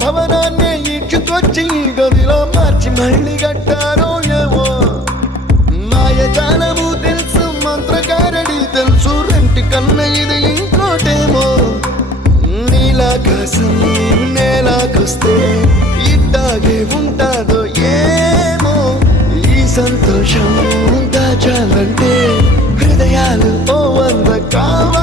భవనాన్ని ఈడ్చుకొచ్చి గదిలో మార్చి మళ్ళీ కట్టారో ఏమో మాయజాలము తెలుసు మంత్రకారడి తెలుసు రెంటి కన్న ఇది ఇంకోటేమో నీలాకాశం నేలాకొస్తే ఇట్టాగే ఉంటాదో ఏమో ఈ సంతోషం దాచాలంటే హృదయాలు ఓ వంద కావాలి